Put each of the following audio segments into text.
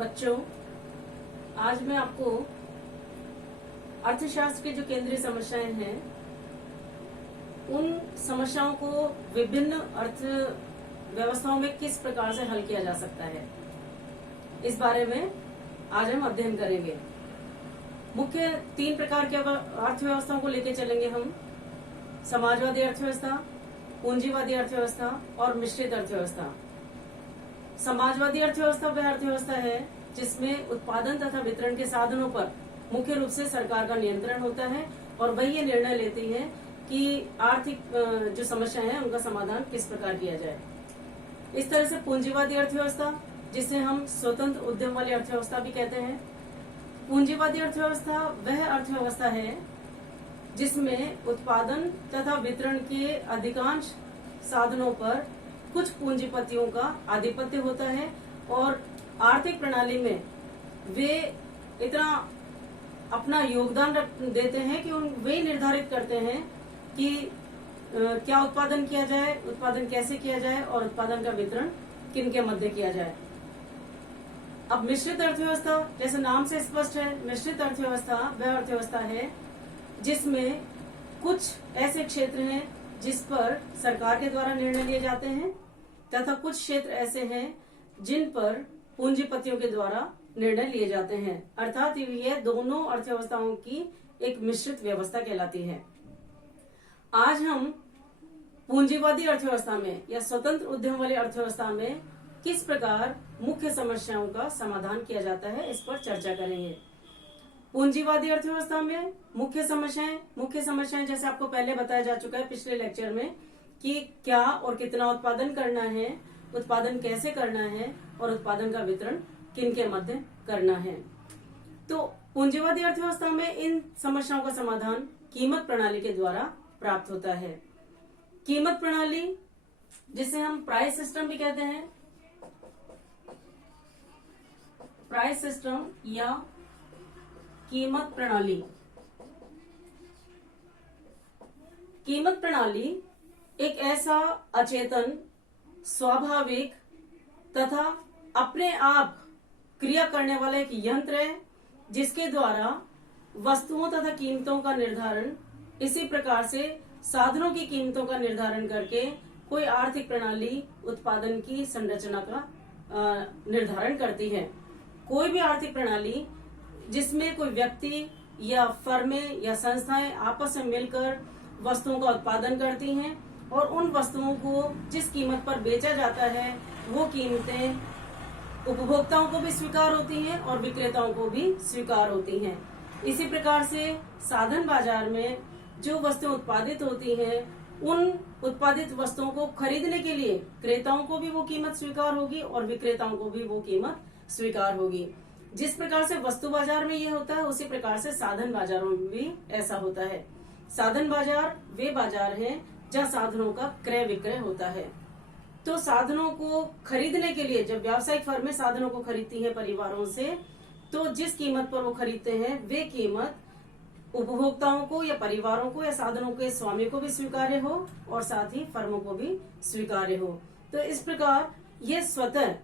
बच्चों, आज मैं आपको अर्थशास्त्र की जो केंद्रीय समस्याएं हैं उन समस्याओं को विभिन्न अर्थ व्यवस्थाओं में किस प्रकार से हल किया जा सकता है, इस बारे में आज हम अध्ययन करेंगे। मुख्य 3 प्रकार के अर्थव्यवस्थाओं को लेकर चलेंगे हम। समाजवादी अर्थव्यवस्था, पूंजीवादी अर्थव्यवस्था और मिश्रित अर्थव्यवस्था। समाजवादी अर्थव्यवस्था वह अर्थव्यवस्था है जिसमें उत्पादन तथा वितरण के साधनों पर मुख्य रूप से सरकार का नियंत्रण होता है और वही ये निर्णय लेती है कि आर्थिक जो समस्याएं हैं उनका समाधान किस प्रकार किया जाए। इस तरह से पूंजीवादी अर्थव्यवस्था, जिसे हम स्वतंत्र उद्यम वाली अर्थव्यवस्था भी कहते हैं। पूंजीवादी अर्थव्यवस्था वह अर्थव्यवस्था है जिसमें उत्पादन तथा वितरण के अधिकांश साधनों पर कुछ पूंजीपतियों का आधिपत्य होता है और आर्थिक प्रणाली में वे इतना अपना योगदान देते हैं कि वे निर्धारित करते हैं कि क्या उत्पादन किया जाए, उत्पादन कैसे किया जाए और उत्पादन का वितरण किन के मध्य किया जाए। अब मिश्रित अर्थव्यवस्था, जैसे नाम से स्पष्ट है, मिश्रित अर्थव्यवस्था वह अर्थव्यवस्था है जिसमें कुछ ऐसे क्षेत्र हैं जिस पर सरकार के द्वारा निर्णय लिए जाते हैं तथा कुछ क्षेत्र ऐसे हैं जिन पर पूंजीपतियों के द्वारा निर्णय लिए जाते हैं। अर्थात ये दोनों अर्थव्यवस्थाओं की एक मिश्रित व्यवस्था कहलाती है। आज हम पूंजीवादी अर्थव्यवस्था में या स्वतंत्र उद्यम वाली अर्थव्यवस्था में किस प्रकार मुख्य समस्याओं का समाधान किया जाता है, इस पर चर्चा करेंगे। पूंजीवादी अर्थव्यवस्था में मुख्य समस्याएं जैसे आपको पहले बताया जा चुका है पिछले लेक्चर में कि क्या और कितना उत्पादन करना है, उत्पादन कैसे करना है और उत्पादन का वितरण किन के मध्य करना है। तो पूंजीवादी अर्थव्यवस्था में इन समस्याओं का समाधान कीमत प्रणाली के द्वारा प्राप्त होता है। कीमत प्रणाली, जिसे हम प्राइस सिस्टम भी कहते हैं, प्राइस सिस्टम या कीमत प्रणाली। कीमत प्रणाली एक ऐसा अचेतन, स्वाभाविक तथा अपने आप क्रिया करने वाला एक यंत्र है जिसके द्वारा वस्तुओं तथा कीमतों का निर्धारण इसी प्रकार से साधनों की कीमतों का निर्धारण करके कोई आर्थिक प्रणाली उत्पादन की संरचना का निर्धारण करती है। कोई भी आर्थिक प्रणाली जिसमें कोई व्यक्ति या फर्में या संस्थाएं आपस में मिलकर वस्तुओं का उत्पादन करती हैं और उन वस्तुओं को जिस कीमत पर बेचा जाता है वो कीमतें उपभोक्ताओं को भी स्वीकार होती हैं और विक्रेताओं को भी स्वीकार होती हैं। इसी प्रकार से साधन बाजार में जो वस्तुएं उत्पादित होती हैं उन उत्पादित वस्तुओं को खरीदने के लिए क्रेताओं को भी वो कीमत स्वीकार होगी और विक्रेताओं को भी वो कीमत स्वीकार होगी। जिस प्रकार से वस्तु बाजार में ये होता है उसी प्रकार से साधन बाजारों में भी ऐसा होता है। साधन बाजार वे बाजार हैं जहाँ साधनों का क्रय विक्रय होता है। तो साधनों को खरीदने के लिए जब व्यावसायिक फर्में साधनों को खरीदती हैं परिवारों से, तो जिस कीमत पर वो खरीदते हैं वे कीमत उपभोक्ताओं को या परिवारों को या साधनों के स्वामी को भी स्वीकार्य हो और साथ ही फर्मों को भी स्वीकार्य हो। तो इस प्रकार ये स्वतः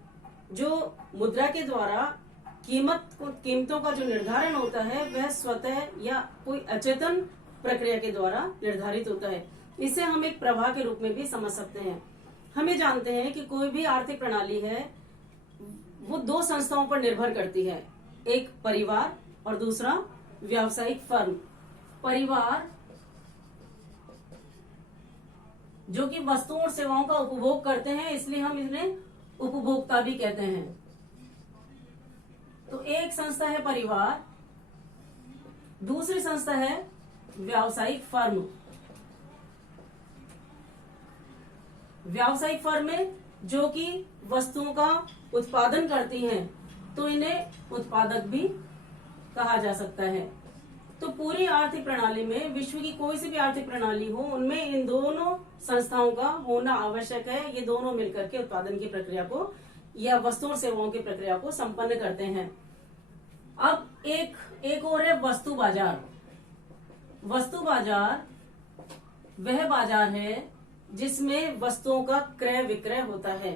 जो मुद्रा के द्वारा कीमतों का जो निर्धारण होता है वह स्वतः या कोई अचेतन प्रक्रिया के द्वारा निर्धारित होता है। इसे हम एक प्रवाह के रूप में भी समझ सकते हैं। हम ये जानते हैं कि कोई भी आर्थिक प्रणाली है वो 2 संस्थाओं पर निर्भर करती है, एक परिवार और दूसरा व्यावसायिक फर्म। परिवार जो कि वस्तुओं और सेवाओं का उपभोग करते हैं, इसलिए हम इन्हें उपभोक्ता भी कहते हैं। तो एक संस्था है परिवार, दूसरी संस्था है व्यावसायिक फर्म। व्यावसायिक फर्में जो कि वस्तुओं का उत्पादन करती हैं, तो इन्हें उत्पादक भी कहा जा सकता है। तो पूरी आर्थिक प्रणाली में, विश्व की कोई सी भी आर्थिक प्रणाली हो, उनमें इन दोनों संस्थाओं का होना आवश्यक है। ये दोनों मिलकर के उत्पादन की प्रक्रिया को या वस्तुओं और सेवाओं की प्रक्रिया को संपन्न करते हैं। अब एक और है वस्तु बाजार। वस्तु बाजार वह बाजार है जिसमें वस्तुओं का क्रय विक्रय होता है।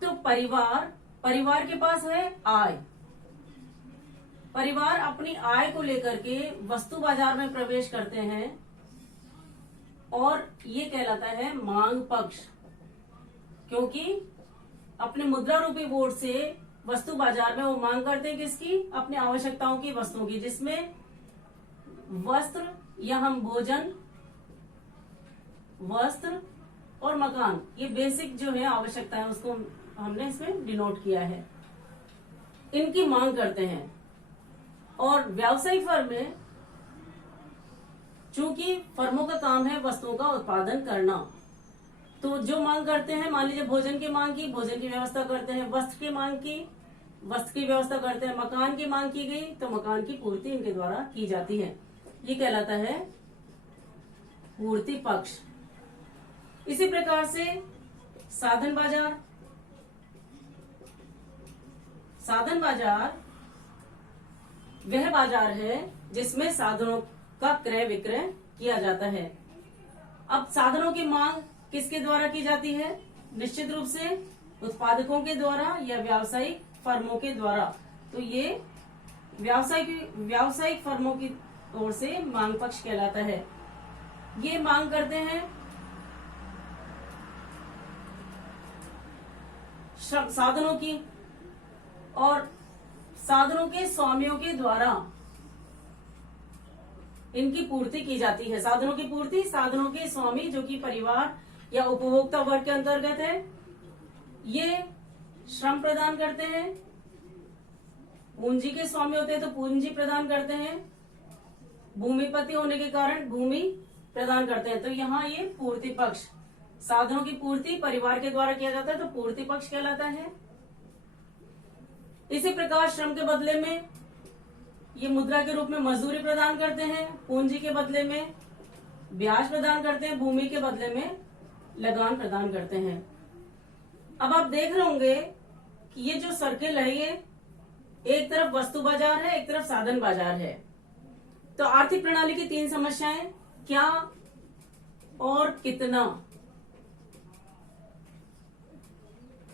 तो परिवार परिवार के पास है आय। परिवार अपनी आय को लेकर के वस्तु बाजार में प्रवेश करते हैं और ये कहलाता है मांग पक्ष, क्योंकि अपने मुद्रा रूपी बोर्ड से वस्तु बाजार में वो मांग करते हैं किसकी? अपनी आवश्यकताओं की वस्तुओं की, जिसमें वस्त्र या हम भोजन, वस्त्र और मकान, ये बेसिक जो है आवश्यकता है उसको हमने इसमें डिनोट किया है, इनकी मांग करते हैं। और व्यावसायिक फर्म में चूंकि फर्मों का काम है वस्तुओं का उत्पादन करना, तो जो मांग करते हैं, मान लीजिए भोजन की मांग की, भोजन की व्यवस्था करते हैं, वस्त्र की मांग की, वस्त्र की व्यवस्था करते हैं, मकान की मांग की गई तो मकान की पूर्ति इनके द्वारा की जाती है। ये कहलाता है पूर्ति पक्ष। इसी प्रकार से साधन बाजार। साधन बाजार वह बाजार है जिसमें साधनों का क्रय विक्रय किया जाता है। अब साधनों की मांग किसके द्वारा की जाती है? निश्चित रूप से उत्पादकों के द्वारा या व्यावसायिक फर्मों के द्वारा। तो ये व्यावसायिक फर्मों की ओर से मांग पक्ष कहलाता है। ये मांग करते हैं साधनों की, और साधनों के स्वामियों के द्वारा इनकी पूर्ति की जाती है। साधनों की पूर्ति साधनों के स्वामी जो कि परिवार या उपभोक्ता वर्ग के अंतर्गत है, ये श्रम प्रदान करते हैं। पूंजी के स्वामी होते हैं तो पूंजी प्रदान करते हैं, भूमिपति होने के कारण भूमि प्रदान करते हैं। तो यहाँ ये पूर्ति पक्ष, साधनों की पूर्ति परिवार के द्वारा किया जाता है तो पूर्ति पक्ष कहलाता है। इसी प्रकार श्रम के बदले में ये मुद्रा के रूप में मजदूरी प्रदान करते हैं, पूंजी के बदले में ब्याज प्रदान करते हैं, भूमि के बदले में लगान प्रदान करते हैं। अब आप देख रहे होंगे कि ये जो सर्किल है ये एक तरफ वस्तु बाजार है, एक तरफ साधन बाजार है। तो आर्थिक प्रणाली की तीन समस्याएं, क्या और कितना,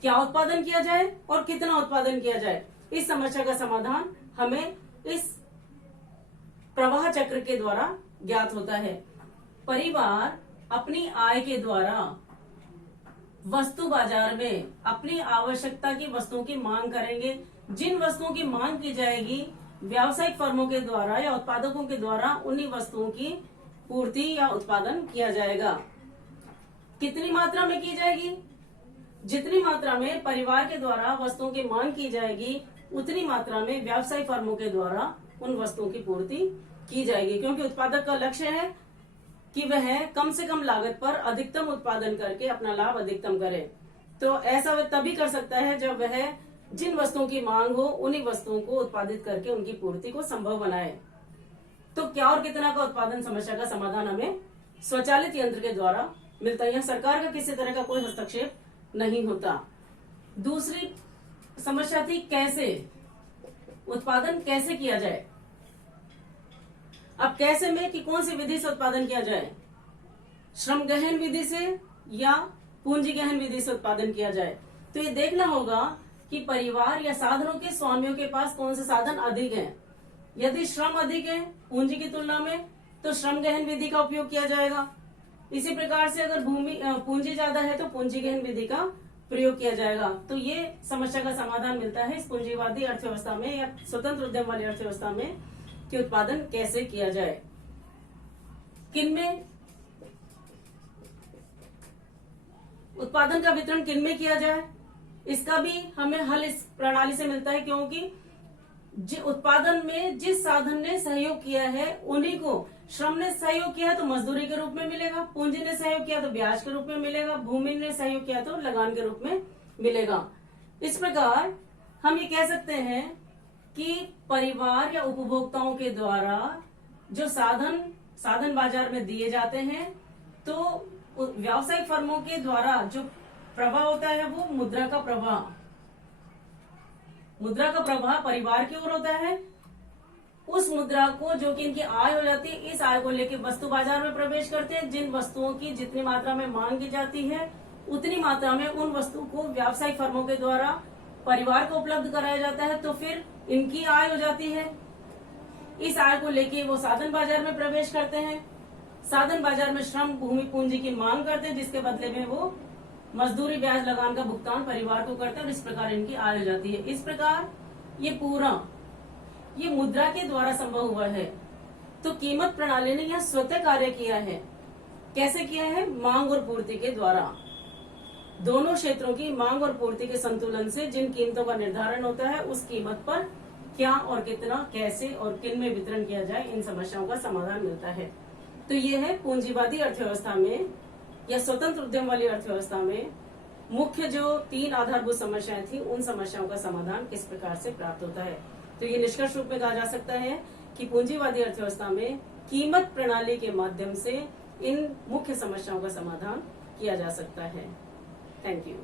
क्या उत्पादन किया जाए और कितना उत्पादन किया जाए, इस समस्या का समाधान हमें इस प्रवाह चक्र के द्वारा ज्ञात होता है। परिवार अपनी आय के द्वारा वस्तु बाजार में अपनी आवश्यकता की वस्तुओं की मांग करेंगे। जिन वस्तुओं की मांग की जाएगी व्यावसायिक फर्मों के द्वारा या उत्पादकों के द्वारा उन्हीं वस्तुओं की पूर्ति या उत्पादन किया जाएगा। कितनी मात्रा में की जाएगी? जितनी मात्रा में परिवार के द्वारा वस्तुओं की मांग की जाएगी उतनी मात्रा में व्यावसायिक फर्मों के द्वारा उन वस्तुओं की पूर्ति की जाएगी, क्योंकि उत्पादक का लक्ष्य है कि वह कम से कम लागत पर अधिकतम उत्पादन करके अपना लाभ अधिकतम करे। तो ऐसा वह तभी कर सकता है जब वह जिन वस्तुओं की मांग हो उन्हीं वस्तुओं को उत्पादित करके उनकी पूर्ति को संभव बनाए। तो क्या और कितना का उत्पादन समस्या का समाधान हमें स्वचालित यंत्र के द्वारा मिलता है। यहाँ सरकार का किसी तरह का कोई हस्तक्षेप नहीं होता। दूसरी समस्या थी कैसे उत्पादन कैसे किया जाए। अब कैसे में कि कौन सी विधि से उत्पादन किया जाए, श्रम गहन विधि से या पूंजी गहन विधि से उत्पादन किया जाए। तो ये देखना होगा कि परिवार या साधनों के स्वामियों के पास कौन से साधन अधिक हैं। यदि श्रम अधिक है पूंजी की तुलना में तो श्रम गहन विधि का उपयोग किया जाएगा। इसी प्रकार से अगर पूंजी ज्यादा है तो पूंजी गहन विधि का प्रयोग किया जाएगा। तो ये समस्या का समाधान मिलता है इस पूंजीवादी अर्थव्यवस्था में या स्वतंत्र उद्यम वाली अर्थव्यवस्था में कि उत्पादन कैसे किया जाए, किनमें उत्पादन का वितरण किनमें किया जाए, इसका भी हमें हल इस प्रणाली से मिलता है। क्योंकि उत्पादन में जिस साधन ने सहयोग किया है उन्हीं को, श्रम ने सहयोग किया तो मजदूरी के रूप में मिलेगा, पूंजी ने सहयोग किया तो ब्याज के रूप में मिलेगा, भूमि ने सहयोग किया तो लगान के रूप में मिलेगा। इस प्रकार हम ये कह सकते हैं कि परिवार या उपभोक्ताओं के द्वारा जो साधन बाजार में दिए जाते हैं तो व्यावसायिक फर्मों के द्वारा जो प्रवाह होता है वो मुद्रा का प्रवाह परिवार की ओर होता है। उस मुद्रा को जो कि इनकी आय हो जाती है, इस आय को लेकर वस्तु बाजार में प्रवेश करते हैं। जिन वस्तुओं की जितनी मात्रा में मांग की जाती है उतनी मात्रा में उन वस्तु को व्यावसायिक फर्मों के द्वारा परिवार को उपलब्ध कराया जाता है तो फिर इनकी आय हो जाती है। इस आय को लेके वो साधन बाजार में प्रवेश करते हैं। साधन बाजार में श्रम भूमि पूंजी की मांग करते हैं, जिसके बदले में वो मजदूरी ब्याज लगान का भुगतान परिवार को करते हैं और इस प्रकार इनकी आय हो जाती है। इस प्रकार ये पूरा ये मुद्रा के द्वारा संभव हुआ है। तो कीमत प्रणाली ने यह स्वतः कार्य किया है। कैसे किया है? मांग और पूर्ति के द्वारा। दोनों क्षेत्रों की मांग और पूर्ति के संतुलन से जिन कीमतों का निर्धारण होता है, उस कीमत पर क्या और कितना, कैसे और किन में वितरण किया जाए, इन समस्याओं का समाधान मिलता है। तो ये है पूंजीवादी अर्थव्यवस्था में या स्वतंत्र उद्यम वाली अर्थव्यवस्था में मुख्य जो 3 आधारभूत समस्याएं थी, उन समस्याओं का समाधान किस प्रकार से प्राप्त होता है। तो ये निष्कर्ष रूप में कहा जा सकता है कि पूंजीवादी अर्थव्यवस्था में कीमत प्रणाली के माध्यम से इन मुख्य समस्याओं का समाधान किया जा सकता है। Thank you.